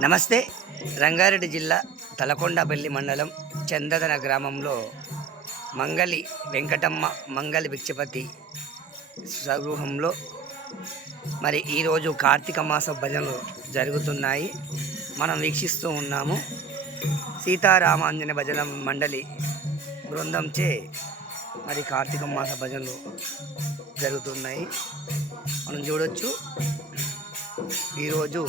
నమస్తే. రంగారెడ్డి జిల్లా తలకొండపల్లి మండలం చందదన గ్రామంలో మంగలి వెంకటమ్మ మంగలి భిక్షపతి స్వగృహంలో మరి ఈరోజు కార్తీక మాస భజనలు జరుగుతున్నాయి. మనం వీక్షిస్తూ ఉన్నాము. సీతారామాంజన భజన మండలి బృందంచే మరి కార్తీక మాస భజనలు జరుగుతున్నాయి. మనం చూడొచ్చు. ఈరోజు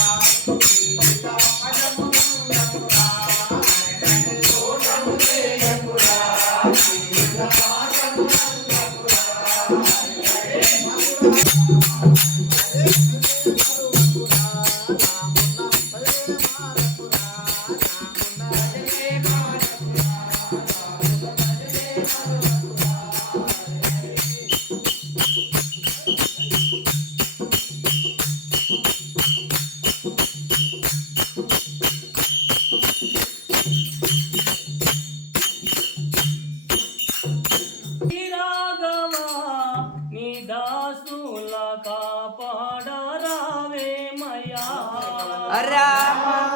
Rama.